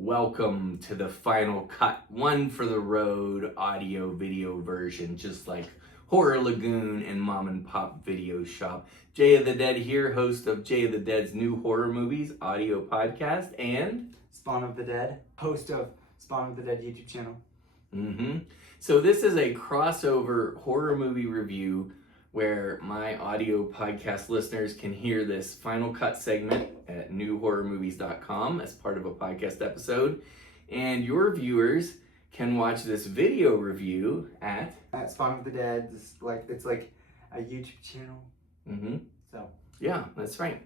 Welcome to the final cut, one for the road audio video version, just like Horror Lagoon and Mom and Pop Video Shop. Jay of the Dead here, host of Jay of the Dead's New Horror Movies audio podcast, and Spawn of the Dead, host of Spawn of the Dead YouTube channel. So this is a crossover horror movie review where my audio podcast listeners can hear this final cut segment at newhorrormovies.com as part of a podcast episode, and your viewers can watch this video review at Spawn of the Dead. It's like a YouTube channel. So yeah, that's right.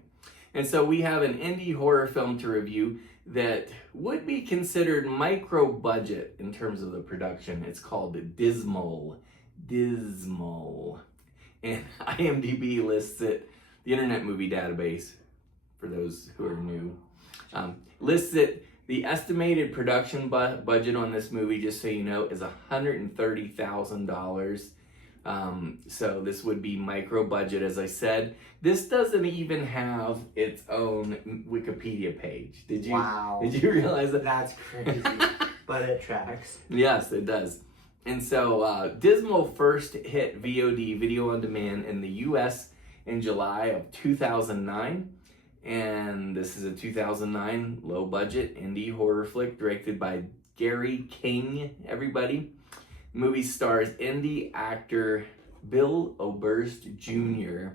And so we have an indie horror film to review that would be considered micro budget in terms of the production. It's called Dismal. And IMDb lists it, the Internet Movie Database, for those who are new, lists it. The estimated production budget on this movie, just so you know, is $130,000. So this would be micro budget, as I said. This doesn't even have its own Wikipedia page. Did you? Wow. Did you realize that? That's crazy, but it tracks. Yes, it does. And so Dismal first hit VOD, video on demand, in the US in July of 2009. And this is a 2009 low budget indie horror flick directed by Gary King, everybody. The movie stars indie actor Bill Oberst Jr.,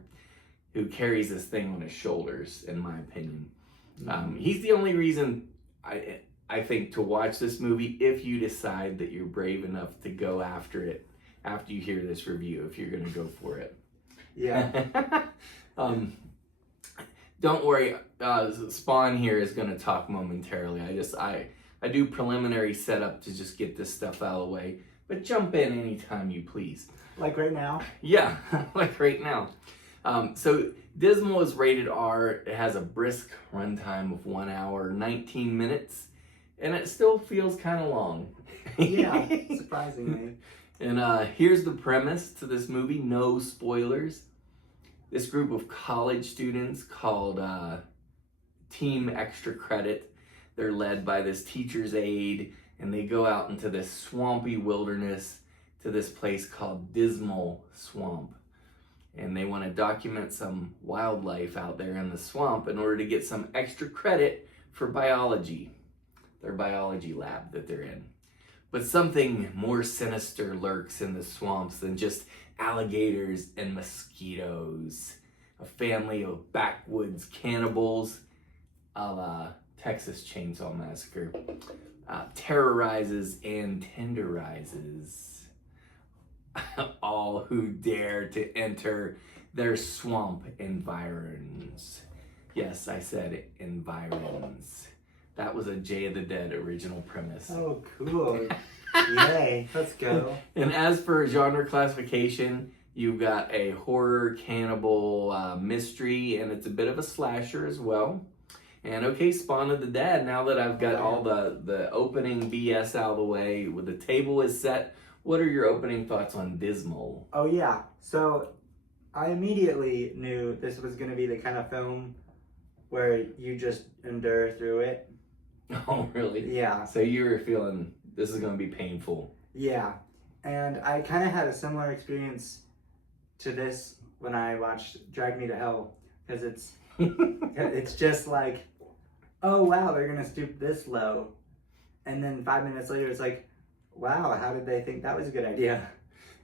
who carries this thing on his shoulders, in my opinion. He's the only reason I think to watch this movie if you decide that you're brave enough to go after it after you hear this review, if you're going to go for it. Yeah. Don't worry, Spawn here is going to talk momentarily. I do preliminary setup to just get this stuff out of the way, but jump in anytime you please. Like right now? Yeah, like right now. So Dismal is rated R. It has a brisk runtime of 1 hour, 19 minutes. And it still feels kind of long. Yeah, surprisingly. And here's the premise to this movie, no spoilers. This group of college students called Team Extra Credit, they're led by this teacher's aide, and they go out into this swampy wilderness to this place called Dismal Swamp. And they want to document some wildlife out there in the swamp in order to get some extra credit for biology. Their biology lab that they're in. But something more sinister lurks in the swamps than just alligators and mosquitoes. A family of backwoods cannibals, a la Texas Chainsaw Massacre, terrorizes and tenderizes all who dare to enter their swamp environs. Yes, I said environs. That was a Jay of the Dead original premise. Oh, cool. Yay, let's go. And as for genre classification, you've got a horror, cannibal, mystery, and it's a bit of a slasher as well. And okay, Spawn of the Dead, now that I've got all the opening BS out of the way, with the table is set, what are your opening thoughts on Dismal? Oh, yeah. So I immediately knew this was going to be the kind of film where you just endure through it. Oh, really? Yeah. So you were feeling this is going to be painful. Yeah. And I kind of had a similar experience to this when I watched Drag Me to Hell, because it's just like, oh, wow, they're going to stoop this low. And then 5 minutes later, it's like, wow, how did they think that was a good idea?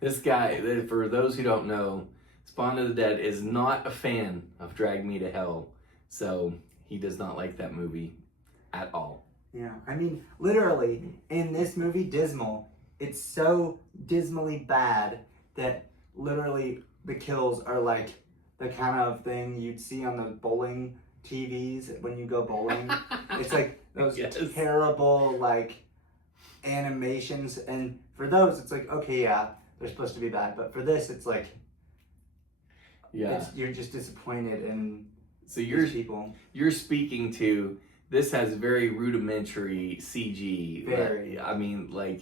This guy, for those who don't know, Spawn of the Dead is not a fan of Drag Me to Hell. So he does not like that movie at all. Yeah, I mean, literally, in this movie, Dismal, it's so dismally bad that literally the kills are like the kind of thing you'd see on the bowling TVs when you go bowling. It's like those terrible, like, animations. And for those, it's like, okay, yeah, they're supposed to be bad. But for this, it's like, you're just disappointed in these people. You're speaking to... This has very rudimentary CG. Very. I mean, like,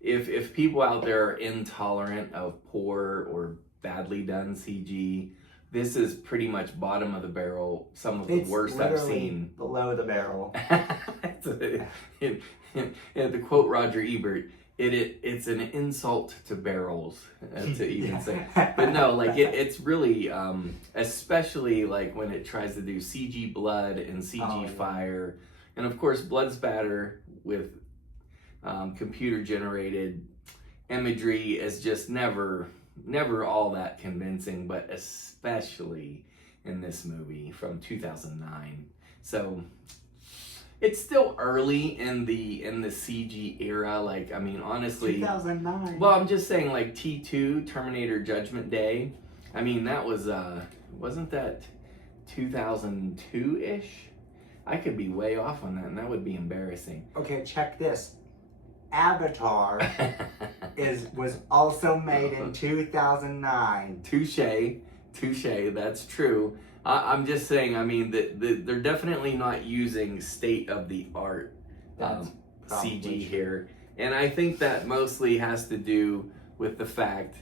if people out there are intolerant of poor or badly done CG, this is pretty much bottom of the barrel. Some of the worst I've seen. Below the barrel. It's And to quote Roger Ebert, it's an insult to barrels to even say. But no, like it's really, especially like when it tries to do CG blood and CG fire, and of course blood spatter with computer generated imagery is just never all that convincing, but especially in this movie from 2009. So it's still early in the CG era. Like, I mean, honestly, 2009. well, I'm just saying, like T2, Terminator Judgment Day. I mean, that was wasn't that 2002-ish? I could be way off on that, and that would be embarrassing. Okay, check this. Avatar was also made in 2009. Touche, that's true. I'm just saying, I mean, they're definitely not using state-of-the-art CG here. And I think that mostly has to do with the fact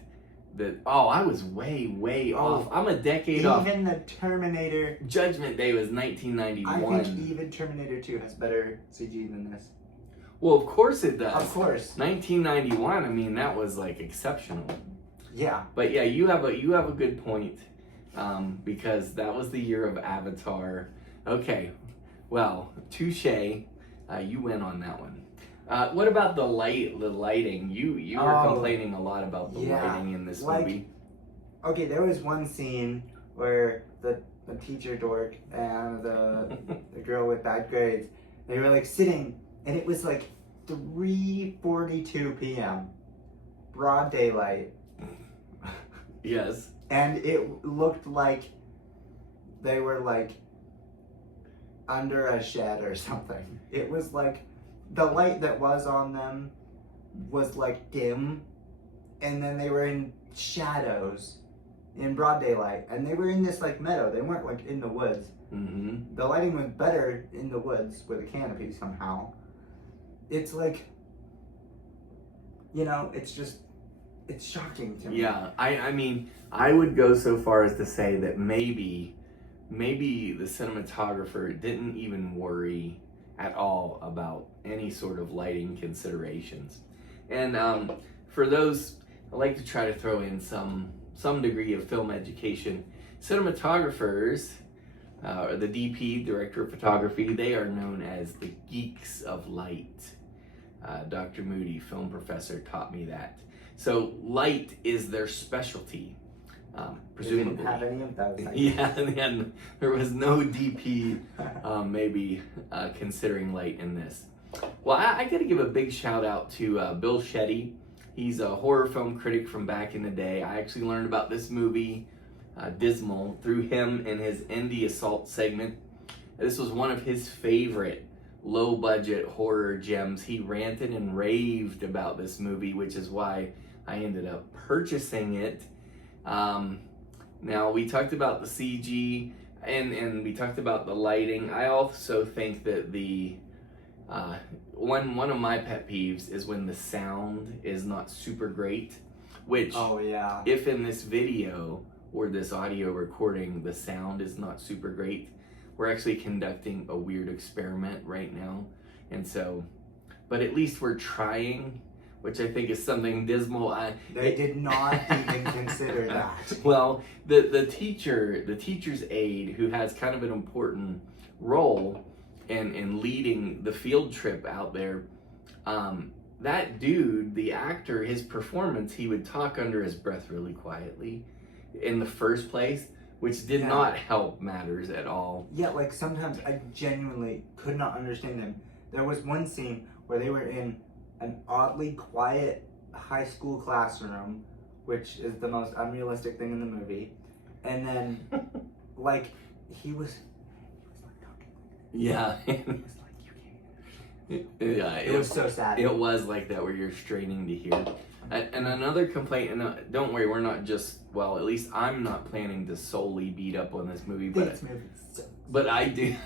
that, I was way off. I'm a decade off. Even the Terminator... Judgment Day was 1991. I think even Terminator 2 has better CG than this. Well, of course it does. Of course. 1991, I mean, that was, like, exceptional. Yeah. But yeah, you have a good point. Because that was the year of Avatar. Okay, well, touche. You win on that one. What about the lighting? You were complaining a lot about the lighting in this movie. Okay, there was one scene where the teacher dork and the girl with bad grades, they were like sitting, and it was like 3:42 p.m. broad daylight. Yes. And it looked like they were like under a shed or something. It was like the light that was on them was like dim, and then they were in shadows in broad daylight, and they were in this like meadow. They weren't like in the woods. Mm-hmm. The lighting was better in the woods with a canopy somehow. It's like, it's shocking to me. Yeah, I mean, I would go so far as to say that maybe the cinematographer didn't even worry at all about any sort of lighting considerations. And for those, I like to try to throw in some degree of film education. Cinematographers, or the DP, director of photography, they are known as the geeks of light. Dr. Moody, film professor, taught me that. So light is their specialty, presumably. They didn't have any of those. Yeah, there was no DP maybe considering light in this. Well, I got to give a big shout out to Bill Shetty. He's a horror film critic from back in the day. I actually learned about this movie, Dismal, through him and his Indie Assault segment. This was one of his favorite low-budget horror gems. He ranted and raved about this movie, which is why I ended up purchasing it. Now, we talked about the CG and we talked about the lighting. I also think that the one of my pet peeves is when the sound is not super great, which if in this video or this audio recording the sound is not super great, we're actually conducting a weird experiment right now. And so, but at least we're trying, which I think is something Dismal. They did not even consider that. Well, the teacher's aide, who has kind of an important role in leading the field trip out there, that dude, the actor, his performance, he would talk under his breath really quietly in the first place, which did not help matters at all. Yeah, like sometimes I genuinely could not understand them. There was one scene where they were in an oddly quiet high school classroom, which is the most unrealistic thing in the movie. And then, like, he was like talking. Yeah. It was like, it was so sad. It was like that, where you're straining to hear. And another complaint, and don't worry, we're not just, well, at least I'm not planning to solely beat up on this movie, but I do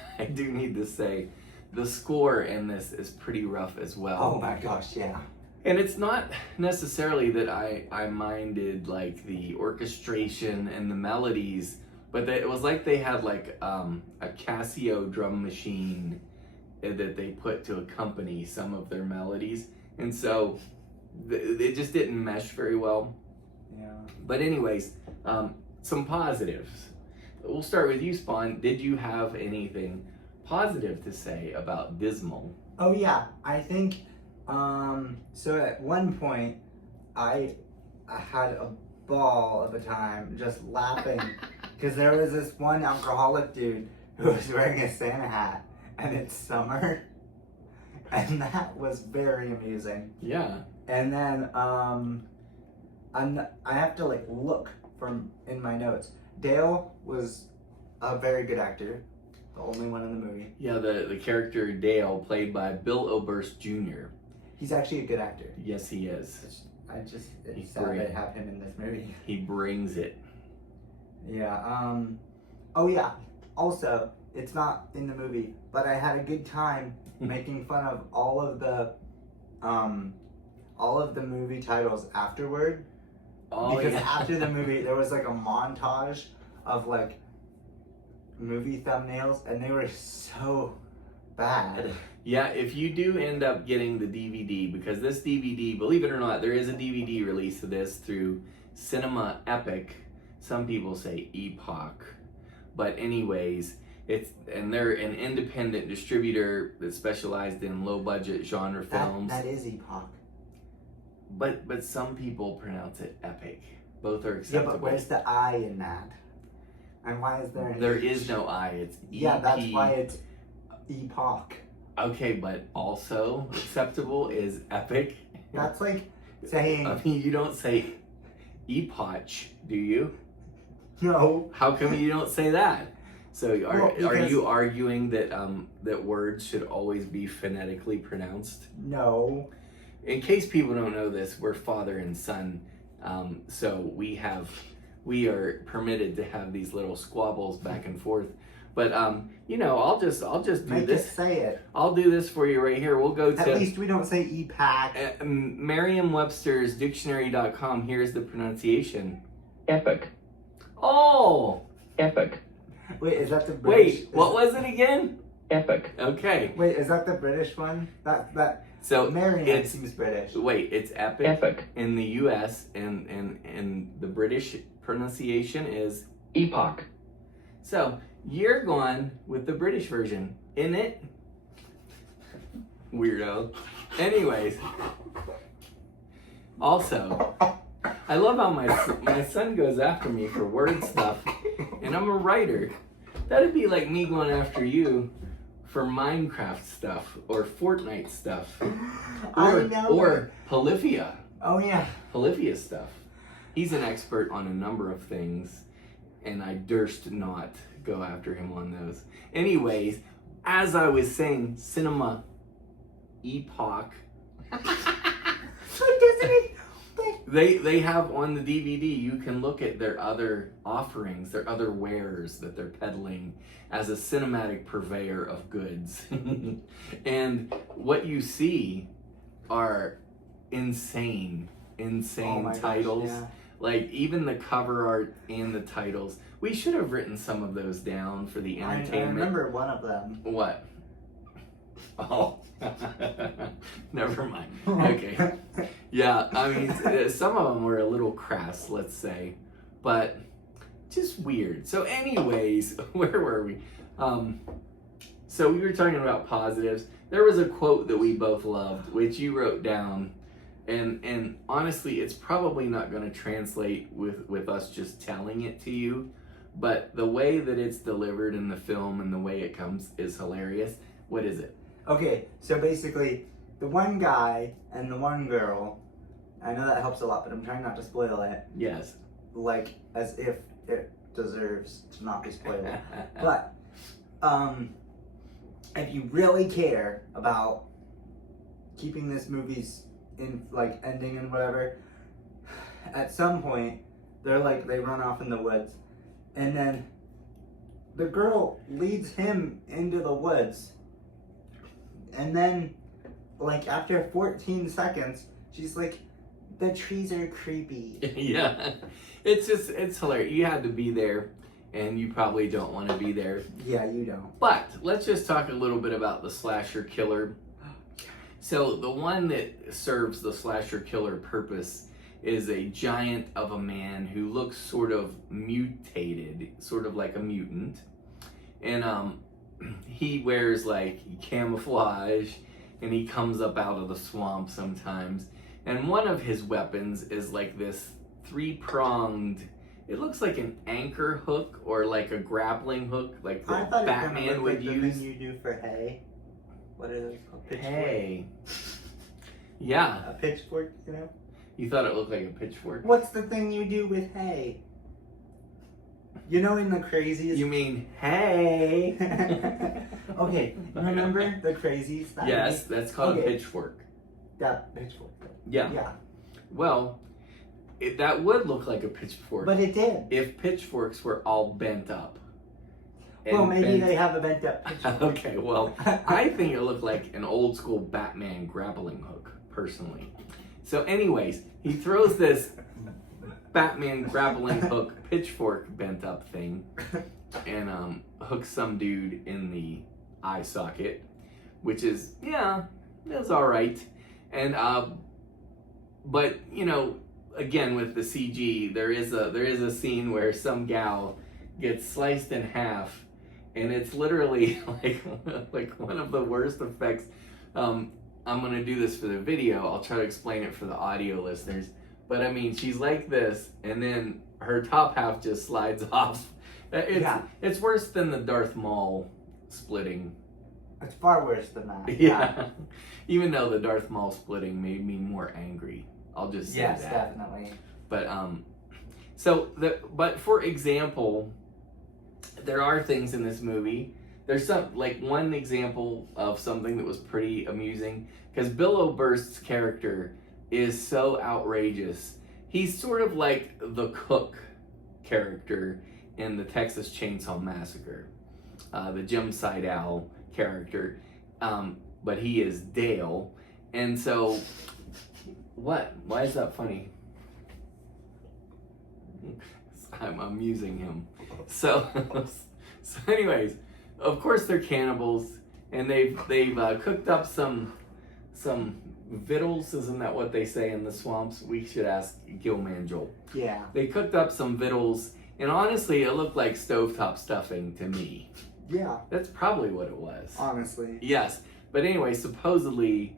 need to say, the score in this is pretty rough as well. Oh my gosh, yeah. And it's not necessarily that I minded like the orchestration and the melodies, but it was like they had like a Casio drum machine that they put to accompany some of their melodies, and so it just didn't mesh very well. Yeah. But anyways, some positives. We'll start with you, Spawn. Did you have anything positive to say about Dismal? Oh yeah, I think. So at one point, I had a ball of a time just laughing because there was this one alcoholic dude who was wearing a Santa hat, and it's summer, and that was very amusing. Yeah. And then I have to like look from in my notes. Dale was a very good actor, the only one in the movie. Yeah, the character Dale, played by Bill Oberst Jr. He's actually a good actor. Yes, he is. It's sad they have him in this movie. He brings it. Yeah. Oh yeah. Also, it's not in the movie, but I had a good time making fun of all of the movie titles afterward. Oh, because yeah. after the movie, there was like a montage of like movie thumbnails, and they were so bad. Yeah, if you do end up getting the DVD, because this DVD, believe it or not, there is a DVD release of this through Cinema Epic. Some people say Epoch. But anyways, they're an independent distributor that specialized in low budget genre films. That is Epoch. But some people pronounce it Epic. Both are acceptable. Yeah, but where's the I in that? And why is there an There H? is no I. It's Yeah, EP. that's why it's Epoch. Okay, but also acceptable is Epic. That's like saying I mean, you don't say Epoch, do you? no. How come you don't say that? So are because- you arguing that that words should always be phonetically pronounced? No. In case people don't know this, we're father and son, so we are permitted to have these little squabbles back and forth. But I'll just do Make this. it say it. I'll do this for you right here. We'll go At to least we don't say Epac. Merriam-Webster's dictionary.com. Here's the pronunciation. Epic. Oh! Epic. Wait, is that the British? Wait, what was it again? Epic. Okay. Wait, is that the British one? That So Marianne seems British. wait, it's epic, Epic. in the US, and the British pronunciation is. Epoch. So you're going with the British version, isn't it? Weirdo. Anyways. Also, I love how my son goes after me for word stuff, and I'm a writer. That'd be like me going after you for Minecraft stuff or Fortnite stuff I know. or Polyphia. Oh yeah. Polyphia stuff. He's an expert on a number of things, and I durst not go after him on those. Anyways, as I was saying, Cinema Epoch. They have on the DVD, you can look at their other offerings, their other wares that they're peddling as a cinematic purveyor of goods. And what you see are insane Oh my gosh, titles. yeah. Like even the cover art and the titles. We should have written some of those down for the I entertainment. remember one of them. What? Oh, never mind. Okay. Yeah, I mean, some of them were a little crass, let's say, but just weird. So anyways, where were we? So we were talking about positives. There was a quote that we both loved, which you wrote down, and honestly, it's probably not going to translate with us just telling it to you, but the way that it's delivered in the film and the way it comes is hilarious. What is it? Okay, so basically, the one guy and the one girl, I know that helps a lot, but I'm trying not to spoil it, Yes. like, as if it deserves to not be spoiled. But, if you really care about keeping this movie's in, like, ending and whatever, at some point, they run off in the woods, and then the girl leads him into the woods, and then, like, after 14 seconds, she's like, the trees are creepy. Yeah, it's hilarious. You had to be there, and you probably don't want to be there. Yeah, you don't. But let's just talk a little bit about the slasher killer. So the one that serves the slasher killer purpose is a giant of a man who looks sort of mutated, sort of like a mutant. And he wears like camouflage, and he comes up out of the swamp sometimes. And one of his weapons is like this 3-pronged, it looks like an anchor hook or like a grappling hook, like I the thought Batman would the use. thing you do for hay. What are those called? Pitchfork. Hey. Yeah. A pitchfork, you know? You thought it looked like a pitchfork? What's the thing you do with hay? You know, in the craziest. You mean hay? Okay, remember the crazies? Yes, that's called a Okay. pitchfork. That pitchfork. Yeah. Yeah. Well, that would look like a pitchfork But it did. if pitchforks were all bent up. Well, And maybe bent- they have a bent up pitchfork. Okay, well, I think it looked like an old school Batman grappling hook, personally. So, anyways, he throws this Batman grappling hook pitchfork bent up thing and hooks some dude in the eye socket, which is, yeah, that's all right. And but you know, again with the CG, there is a scene where some gal gets sliced in half, and it's literally like one of the worst effects. I'm gonna do this for the video. I'll try to explain it for the audio listeners. But I mean, she's like this, and then her top half just slides off. It's worse than the Darth Maul splitting. It's far worse than that. Yeah. Even though the Darth Maul splitting made me more angry. I'll just say Yes, that. definitely. But but for example, there are things in this movie. There's some, like one example of something that was pretty amusing, because Bill Oberst's character is so outrageous. He's sort of like the cook character in the Texas Chainsaw Massacre, the Jim Seidel character, but he is Dale. And so, what? Why is that funny? I'm amusing him. So anyways, of course they're cannibals, and they've cooked up some victuals. Isn't that what they say in the swamps? We should ask Gilman Joel. Yeah. They cooked up some victuals, and honestly, it looked like stovetop stuffing to me. Yeah. That's probably what it was. Honestly. Yes, but anyway, supposedly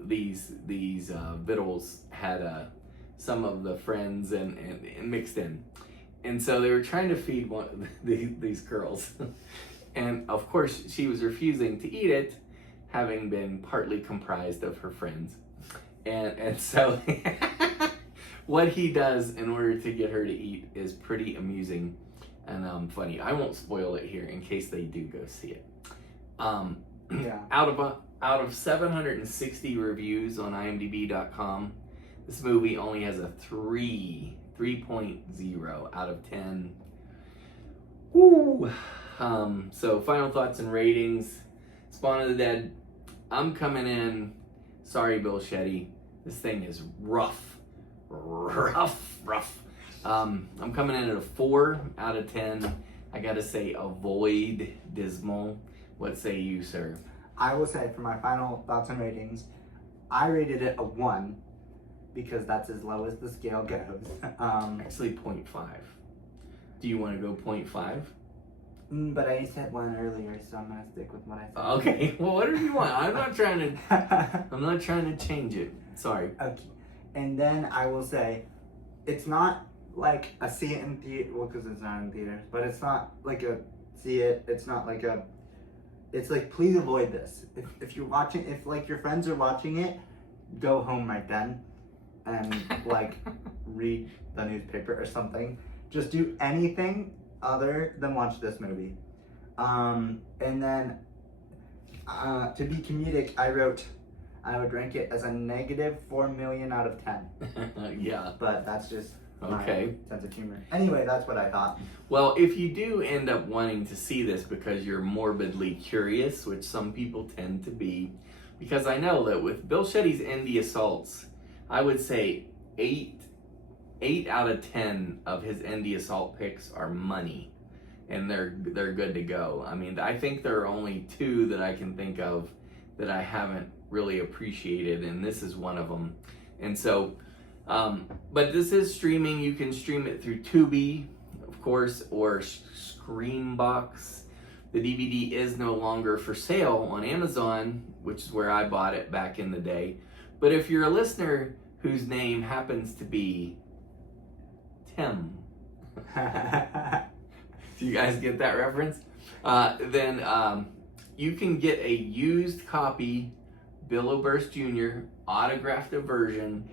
these victuals had some of the friends and mixed in, and so they were trying to feed these girls, and of course she was refusing to eat it, having been partly comprised of her friends, and so what he does in order to get her to eat is pretty amusing and funny. I won't spoil it here in case they do go see it. Yeah. Out of 760 reviews on IMDb.com, this movie only has a 3.0 out of 10. Woo! So final thoughts and ratings. Spawn of the Dead. I'm coming in. Sorry, Bill Shetty. This thing is rough. I'm coming in at a 4 out of 10. I gotta say, avoid Dismal. What say you, sir? I will say, for my final thoughts and ratings, I rated it a 1 because that's as low as the scale goes. Actually, 0.5. Do you want to go 0.5? But I said 1 earlier, so I'm gonna stick with what I said. Okay. Well, whatever you want. I'm not trying to change it. Sorry. Okay. And then I will say, it's not like a see it in theater, well, because it's not in theaters, but it's not like a see it, it's not like a, it's like, please avoid this. If you're watching, if like your friends are watching it, go home right then and like read the newspaper or something. Just do anything other than watch this movie. And then to be comedic, I would rank it as a negative 4 million out of 10. Yeah. But that's just my Okay. sense of humor. Anyway, that's what I thought. Well, if you do end up wanting to see this because you're morbidly curious, which some people tend to be, because I know that with Bill Shetty's indie assaults, I would say 8 out of 10 of his indie assault picks are money. and they're good to go. I mean, I think there are only two that I can think of that I haven't really appreciated, and this is one of them. And so, but this is streaming. You can stream it through Tubi, of course, or Screambox. The DVD is no longer for sale on Amazon, which is where I bought it back in the day. But if you're a listener whose name happens to be Tim, do you guys get that reference? Then you can get a used copy, Bill Oberst Jr. autographed version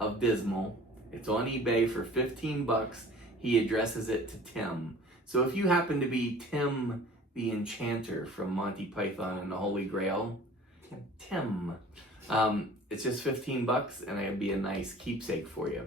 of Dismal. It's on eBay for $15. He addresses it to Tim. So if you happen to be Tim the Enchanter from Monty Python and the Holy Grail, Tim, it's just $15, and it'd be a nice keepsake for you.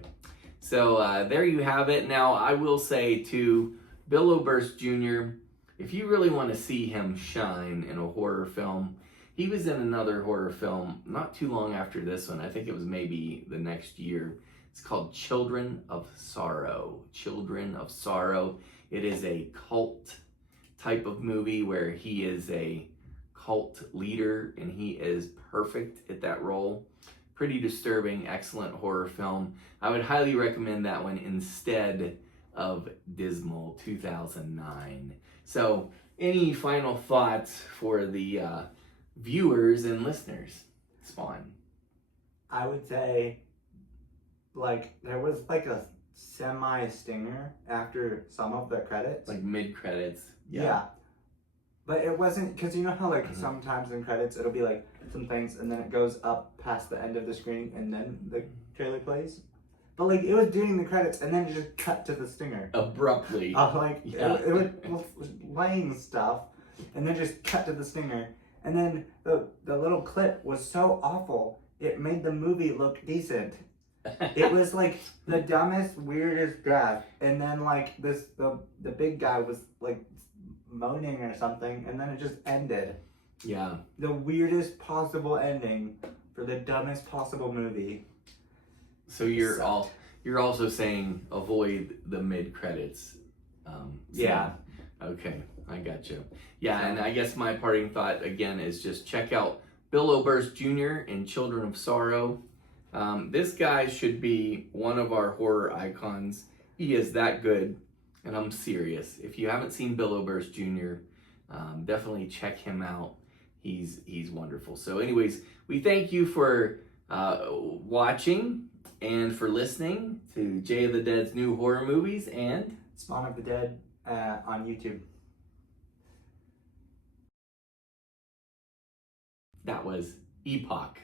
So there you have it. Now I will say to Bill Oberst Jr., if you really want to see him shine in a horror film, he was in another horror film not too long after this one. I think it was maybe the next year. It's called Children of Sorrow. Children of Sorrow. It is a cult type of movie where he is a cult leader and he is perfect at that role. Pretty disturbing, excellent horror film. I would highly recommend that one instead of Dismal 2009. So, any final thoughts for the viewers and listeners? Spawn. I would say, like, there was like a semi-stinger after some of the credits. Like mid-credits. Yeah. But it wasn't, because you know how like sometimes in credits it'll be like some things and then it goes up past the end of the screen and then the trailer plays? But like it was doing the credits and then it just cut to the stinger. Abruptly. It was playing stuff and then just cut to the stinger. And then the little clip was so awful, it made the movie look decent. It was like the dumbest, weirdest death, and then like the big guy was like moaning or something, and then it just ended. Yeah. The weirdest possible ending for the dumbest possible movie. So you're also saying avoid the mid credits. Yeah. Okay, I got you. Yeah, and I guess my parting thought again is just check out Bill Oberst Jr. in Children of Sorrow. This guy should be one of our horror icons. He is that good, and I'm serious. If you haven't seen Bill Oberst Jr., definitely check him out. He's wonderful. So anyways, we thank you for watching and for listening to Jay of the Dead's new horror movies and Spawn of the Dead on YouTube. That was Epoch.